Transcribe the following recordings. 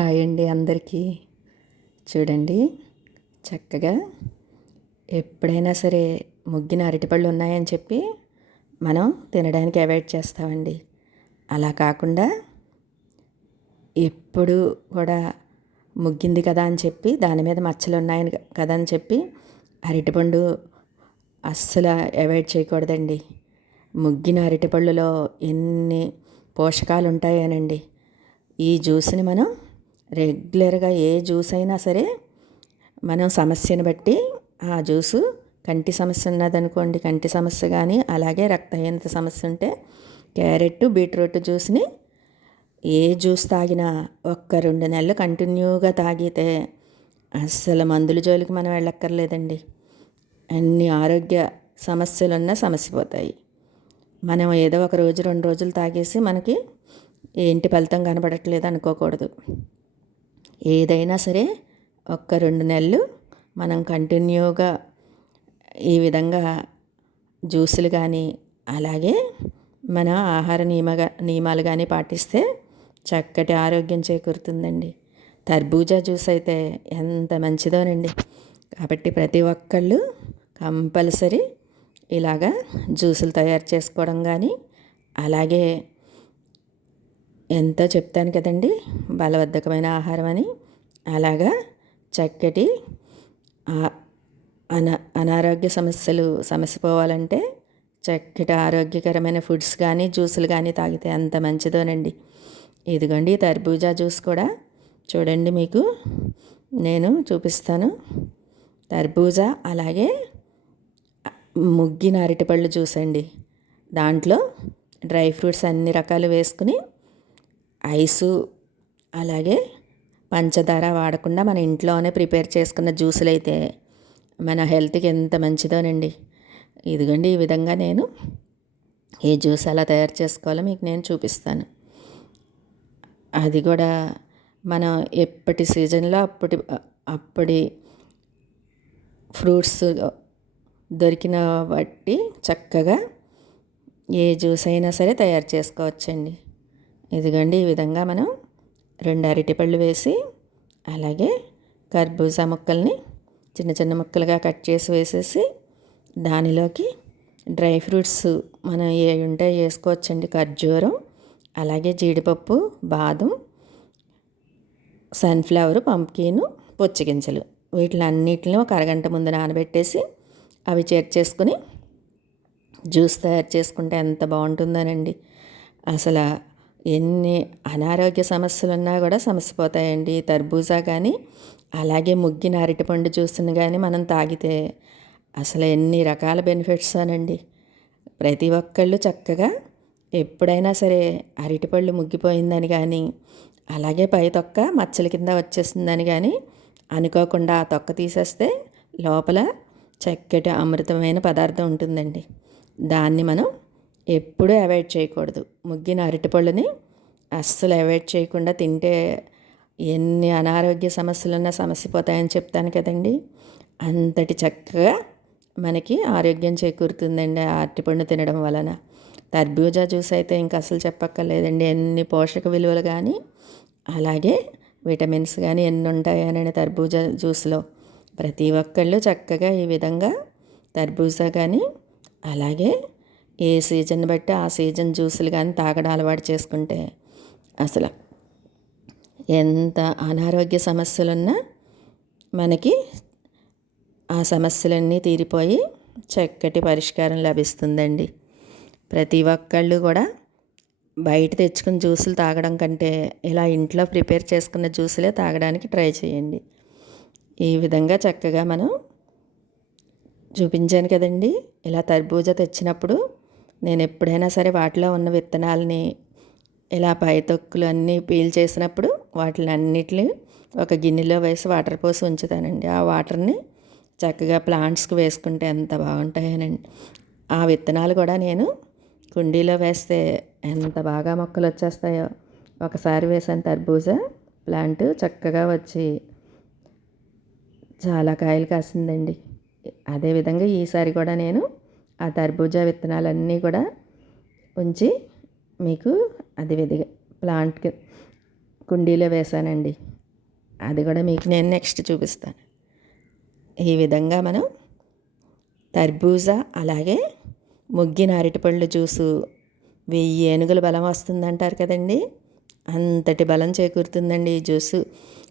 Hi అండి అందరికీ. చూడండి, చక్కగా ఎప్పుడైనా సరే ముగ్గిన అరటిపళ్ళు ఉన్నాయని చెప్పి మనం తినడానికి అవాయిడ్ చేస్తామండి. అలా కాకుండా ఎప్పుడు కూడా ముగ్గింది కదా అని చెప్పి దాని మీద మచ్చలు ఉన్నాయని కదా అని చెప్పి అరటిపండు అస్సలు అవాయిడ్ చేయకూడదండి. ముగ్గిన అరటిపళ్ళులో ఎన్ని పోషకాలు ఉంటాయోనండి. ఈ జ్యూస్ని మనం రెగ్యులర్గా ఏ జ్యూస్ అయినా సరే మనం సమస్యను బట్టి ఆ జ్యూసు, కంటి సమస్య ఉన్నదనుకోండి కంటి సమస్య కానీ, అలాగే రక్తహీనత సమస్య ఉంటే క్యారెట్ బీట్రూట్ జ్యూస్ని ఏ జ్యూస్ తాగినా 1-2 నెలలు కంటిన్యూగా తాగితే అస్సలు మందుల జోలికి మనం వెళ్ళక్కర్లేదండి. అన్ని ఆరోగ్య సమస్యలున్నా సమసిపోతాయి. మనం ఏదో ఒక రోజు 2 రోజులు తాగేసి మనకి ఏంటి ఫలితం కనబడట్లేదు అనుకోకూడదు. ఏదైనా సరే 1-2 నెలలు మనం కంటిన్యూగా ఈ విధంగా జ్యూసులు కానీ, అలాగే మన ఆహార నియమాలు కానీ పాటిస్తే చక్కటి ఆరోగ్యం చేకూరుతుందండి. తర్బూజా జ్యూస్ అయితే ఎంత మంచిదోనండి. కాబట్టి ప్రతి ఒక్కళ్ళు కంపల్సరీ ఇలాగా జ్యూసులు తయారు చేసుకోవడం కానీ, అలాగే ఎంతో చెప్తాను కదండి బలవర్ధకమైన ఆహారం అని, అలాగా చక్కటి అనారోగ్య సమస్యలు సమసిపోవాలంటే చక్కటి ఆరోగ్యకరమైన ఫుడ్స్ కానీ జ్యూసులు కానీ తాగితే అంత మంచిదోనండి. ఇదిగోండి తర్బూజా జ్యూస్ కూడా చూడండి, మీకు నేను చూపిస్తాను. తర్బూజా అలాగే ముగ్గిన అరటిపళ్ళు జ్యూస్ అండి. దాంట్లో డ్రై ఫ్రూట్స్ అన్ని రకాలు వేసుకుని ఐసు అలాగే పంచదార వాడకుండా మన ఇంట్లోనే ప్రిపేర్ చేసుకున్న జ్యూసులు అయితే మన హెల్త్కి ఎంత మంచిదోనండి. ఇదిగోండి ఈ విధంగా నేను ఈ జ్యూస్ ఎలా తయారు చేసుకోవాలో మీకు నేను చూపిస్తాను. అది కూడా మనం ఎప్పటి సీజన్లో అప్పటి ఫ్రూట్స్ దొరికిన బట్టి చక్కగా ఏ జ్యూస్ అయినా సరే తయారు చేసుకోవచ్చండి. ఇదిగోండి ఈ విధంగా మనం 2 అరటిపళ్ళు వేసి, అలాగే కర్బూజా ముక్కల్ని చిన్న చిన్న ముక్కలుగా కట్ చేసి వేసేసి, దానిలోకి డ్రై ఫ్రూట్స్ మనం ఏ ఉంటే వేసుకోవచ్చండి. ఖర్జూరం, అలాగే జీడిపప్పు, బాదం, సన్ఫ్లవర్, పంప్కిన్, పుచ్చగింజలు వీటిలన్నిటిని ఒక అరగంట ముందు నానబెట్టేసి అవి చేర్చేసుకుని జ్యూస్ తయారు చేసుకుంటే ఎంత బాగుంటుందోనండి. అసలు ఎన్ని అనారోగ్య సమస్యలున్నా కూడా సమసిపోతాయండి. తర్బూజా కానీ, అలాగే ముగ్గిన అరటిపండు జ్యూస్ని కానీ మనం తాగితే అసలు ఎన్ని రకాల బెనిఫిట్స్ అనండి. ప్రతి ఒక్కళ్ళు చక్కగా ఎప్పుడైనా సరే అరటిపళ్ళు ముగ్గిపోయిందని కానీ, అలాగే పై తొక్క మచ్చల కింద వచ్చేసిందని కానీ అనుకోకుండా ఆ తొక్క తీసేస్తే లోపల చక్కటి అమృతమైన పదార్థం ఉంటుందండి. దాన్ని మనం ఎప్పుడూ అవాయిడ్ చేయకూడదు. ముగ్గిన అరటిపళ్ళని అస్సలు అవాయిడ్ చేయకుండా తింటే ఎన్ని అనారోగ్య సమస్యలున్నా సమసిపోతాయని చెప్తాను కదండి. అంతటి చక్కగా మనకి ఆరోగ్యం చేకూరుతుందండి ఆ అరటిపండు తినడం వలన. తర్బూజా జ్యూస్ అయితే ఇంకా అసలు చెప్పక్కర్లేదండి. ఎన్ని పోషక విలువలు కానీ, అలాగే విటమిన్స్ కానీ ఎన్ని ఉంటాయని తర్బూజా జ్యూస్లో. ప్రతి ఒక్కళ్ళు చక్కగా ఈ విధంగా తర్బూజా కానీ, అలాగే ఏ సీజన్ బట్టి ఆ సీజన్ జ్యూసులు కానీ తాగడం అలవాటు చేసుకుంటే అసలు ఎంత అనారోగ్య సమస్యలున్నా మనకి ఆ సమస్యలన్నీ తీరిపోయి చక్కటి పరిష్కారం లభిస్తుందండి. ప్రతి ఒక్కళ్ళు కూడా బయట తెచ్చుకున్న జ్యూసులు తాగడం కంటే ఇలా ఇంట్లో ప్రిపేర్ చేసుకున్న జ్యూసులే తాగడానికి ట్రై చేయండి. ఈ విధంగా చక్కగా మనం చూపించాను కదండి. ఇలా తర్బూజా తెచ్చినప్పుడు నేను ఎప్పుడైనా సరే వాటిలో ఉన్న విత్తనాలని ఇలా పై తొక్కులు అన్నీ పీల్ చేసినప్పుడు వాటిని అన్నిటిని ఒక గిన్నెలో వేసి వాటర్ పోసి ఉంచుతానండి. ఆ వాటర్ని చక్కగా ప్లాంట్స్కి వేసుకుంటే ఎంత బాగుంటాయనండి. ఆ విత్తనాలు కూడా నేను కుండీలో వేస్తే ఎంత బాగా మొక్కలు వచ్చేస్తాయో. ఒకసారి వేసాను తర్బూజా ప్లాంట్, చక్కగా వచ్చి చాలా కాయలు కాసిందండి. అదేవిధంగా ఈసారి కూడా నేను ఆ తర్బూజా విత్తనాలన్నీ కూడా ఉంచి మీకు అది విధిగా ప్లాంట్కి కుండీలో వేసానండి. అది కూడా మీకు నేను నెక్స్ట్ చూపిస్తాను. ఈ విధంగా మనం తర్బూజా అలాగే ముగ్గిన అరటిపళ్ళు జ్యూసు 1000 ఏనుగుల బలం వస్తుందంటారు కదండి. అంతటి బలం చేకూరుతుందండి ఈ జ్యూసు.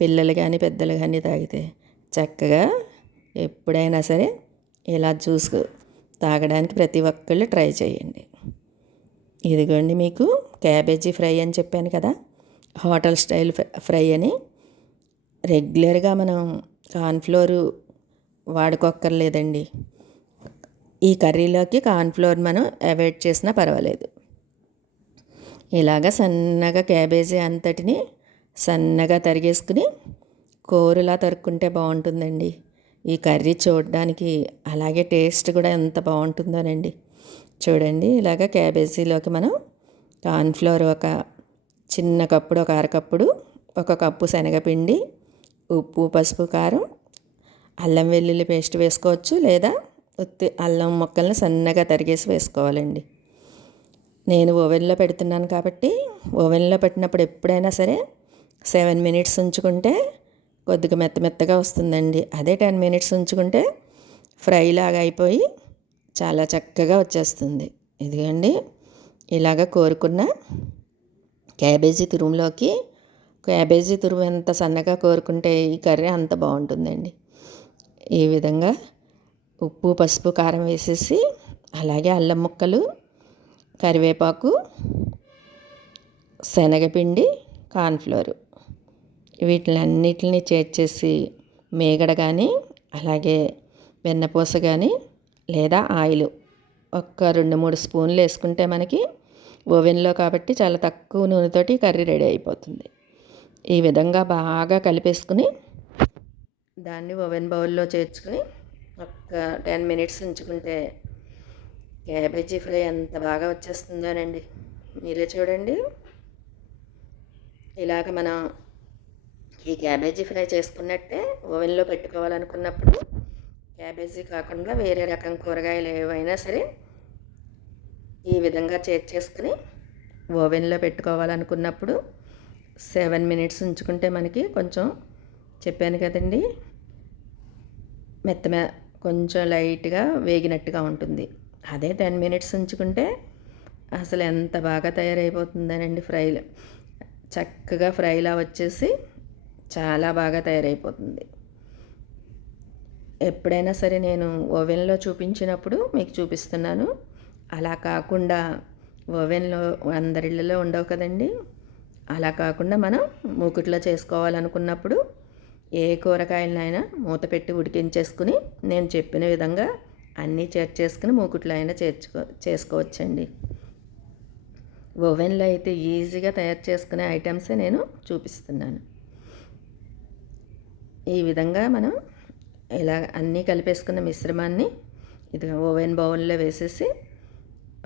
పిల్లలు కానీ పెద్దలు కానీ తాగితే చక్కగా ఎప్పుడైనా సరే ఇలా జ్యూస్ తాగడానికి ప్రతి ఒక్కళ్ళు ట్రై చేయండి. ఇదిగోండి మీకు క్యాబేజీ ఫ్రై అని చెప్పాను కదా, హోటల్ స్టైల్ ఫ్రై అని. రెగ్యులర్గా మనం కార్న్ఫ్లోరు వాడుకోక్కర్లేదండి. ఈ కర్రీలోకి కార్న్ఫ్లోర్ మనం అవాయిడ్ చేసినా పర్వాలేదు. ఇలాగ సన్నగా క్యాబేజీ అంతటిని సన్నగా తరిగేసుకుని కూరలా తరుక్కుంటే బాగుంటుందండి. ఈ కర్రీ చూడడానికి అలాగే టేస్ట్ కూడా ఎంత బాగుంటుందోనండి. చూడండి, ఇలాగ క్యాబేజీలోకి మనం కార్న్ఫ్లోర్ ఒక చిన్న కప్పుడు, ఒక అరకప్పుడు, ఒక కప్పు శనగపిండి, ఉప్పు, పసుపు, కారం, అల్లం వెల్లుల్లి పేస్ట్ వేసుకోవచ్చు, లేదా ఉత్తి అల్లం ముక్కల్ని సన్నగా తరిగేసి వేసుకోవాలండి. నేను ఓవెన్లో పెడుతున్నాను కాబట్టి ఓవెన్లో పెట్టినప్పుడు ఎప్పుడైనా సరే 7 మినిట్స్ ఉంచుకుంటే కొద్దిగా మెత్తగా వస్తుందండి. అదే 10 మినిట్స్ ఉంచుకుంటే ఫ్రై లాగా అయిపోయి చాలా చక్కగా వచ్చేస్తుంది. ఇదిగోండి, ఇలాగ కోరుకున్న క్యాబేజీ తురుములోకి క్యాబేజీ తురుము ఎంత సన్నగా కోరుకుంటే ఈ కర్రీ అంత బాగుంటుందండి. ఈ విధంగా ఉప్పు, పసుపు, కారం వేసేసి అలాగే అల్లం ముక్కలు, కరివేపాకు, శనగపిండి, కార్న్ఫ్లోరు వీటిలన్నిటిని చేర్చేసి మేగడ కానీ అలాగే వెన్నపూస కానీ లేదా ఆయిల్ ఒక 2-3 స్పూన్లు వేసుకుంటే మనకి ఓవెన్లో కాబట్టి చాలా తక్కువ నూనెతోటి కర్రీ రెడీ అయిపోతుంది. ఈ విధంగా బాగా కలిపేసుకుని దాన్ని ఓవెన్ బౌల్లో చేర్చుకుని ఒక 10 మినిట్స్ ఉంచుకుంటే క్యాబేజీ ఫ్రై ఎంత బాగా వచ్చేస్తుందోనండి. మీరే చూడండి. ఇలాగ మనం ఈ క్యాబేజీ ఫ్రై చేసుకున్నట్టే ఓవెన్లో పెట్టుకోవాలనుకున్నప్పుడు క్యాబేజీ కాకుండా వేరే రకం కూరగాయలు ఏవైనా సరే ఈ విధంగా చేర్చేసుకుని ఓవెన్లో పెట్టుకోవాలనుకున్నప్పుడు 7 మినిట్స్ ఉంచుకుంటే మనకి కొంచెం చెప్పాను కదండి, కొంచెం లైట్గా వేగినట్టుగా ఉంటుంది. అదే 10 మినిట్స్ ఉంచుకుంటే అసలు ఎంత బాగా తయారైపోతుందనండి. ఫ్రైలు చక్కగా ఫ్రైలా వచ్చేసి చాలా బాగా తయారైపోతుంది. ఎప్పుడైనా సరే నేను ఓవెన్లో చూపించినప్పుడు మీకు చూపిస్తున్నాను. అలా కాకుండా ఓవెన్లో అందరిళ్ళలో ఉండవు కదండి. అలా కాకుండా మనం మూకుట్లో చేసుకోవాలనుకున్నప్పుడు ఏ కూరగాయలనైనా మూత పెట్టి ఉడికించేసుకుని నేను చెప్పిన విధంగా అన్నీ చేర్చేసుకుని మూకుట్లో అయినా చేసుకోవచ్చండి. ఓవెన్లో అయితే ఈజీగా తయారు చేసుకునే ఐటమ్సే నేను చూపిస్తున్నాను. ఈ విధంగా మనం ఇలా అన్నీ కలిపేసుకున్న మిశ్రమాన్ని ఇది ఓవెన్ బౌల్లో వేసేసి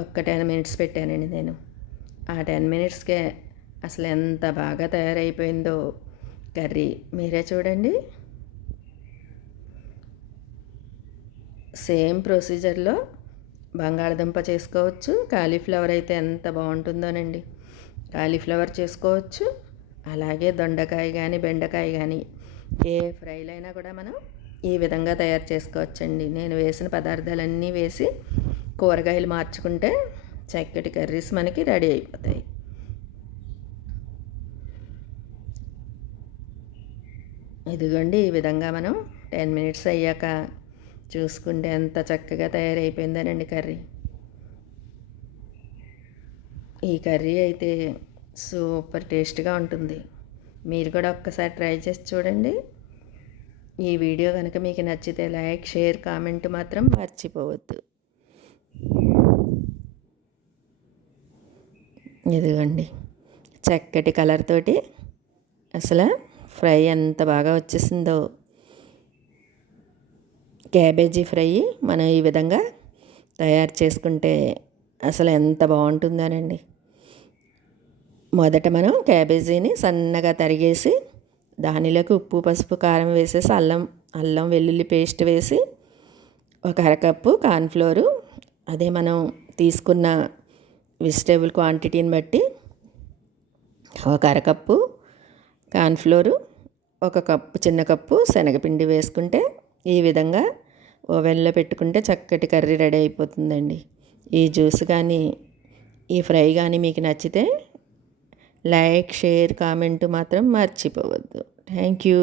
ఒక 10 మినిట్స్ పెట్టానండి నేను. ఆ 10 మినిట్స్కే అసలు ఎంత బాగా తయారైపోయిందో కర్రీ మీరే చూడండి. సేమ్ ప్రొసీజర్లో బంగాళదుంప చేసుకోవచ్చు. కాలీఫ్లవర్ అయితే ఎంత బాగుంటుందోనండి. కాలీఫ్లవర్ చేసుకోవచ్చు. అలాగే దొండకాయ కానీ బెండకాయ కానీ ఏ ఫ్రైలైనా కూడా మనం ఈ విధంగా తయారు చేసుకోవచ్చండి. నేను వేసిన పదార్థాలన్నీ వేసి కూరగాయలు మార్చుకుంటే చక్కటి కర్రీస్ మనకి రెడీ అయిపోతాయి. ఇదిగోండి, ఈ విధంగా మనం 10 మినిట్స్ అయ్యాక చూసుకుంటే ఎంత చక్కగా తయారైపోయిందనండి కర్రీ. ఈ కర్రీ అయితే సూపర్ టేస్ట్గా ఉంటుంది. మీరు కూడా ఒక్కసారి ట్రై చేసి చూడండి. ఈ వీడియో కనుక మీకు నచ్చితే లైక్, షేర్, కామెంట్ మాత్రం మర్చిపోవద్దు. ఇదిగోండి, చక్కటి కలర్ తోటి అసలు ఫ్రై ఎంత బాగా వచ్చేసిందో. క్యాబేజీ ఫ్రై మనం ఈ విధంగా తయారు చేసుకుంటే అసలు ఎంత బాగుంటుందోనండి. మొదట మనం క్యాబేజీని సన్నగా తరిగేసి దానిలోకి ఉప్పు, పసుపు, కారం వేసేసి అల్లం వెల్లుల్లి పేస్ట్ వేసి ఒక అరకప్పు కార్న్ఫ్లోరు, అదే మనం తీసుకున్న వెజిటేబుల్ క్వాంటిటీని బట్టి ఒక అరకప్పు కార్న్ఫ్లోరు, ఒక కప్పు చిన్న కప్పు శనగపిండి వేసుకుంటే ఈ విధంగా ఓవెన్లో పెట్టుకుంటే చక్కటి కర్రీ రెడీ అయిపోతుందండి. ఈ జ్యూస్ కానీ ఈ ఫ్రై కానీ మీకు నచ్చితే లైక్, షేర్, కామెంట్ మాత్రం మర్చిపోవద్దు. Thank you.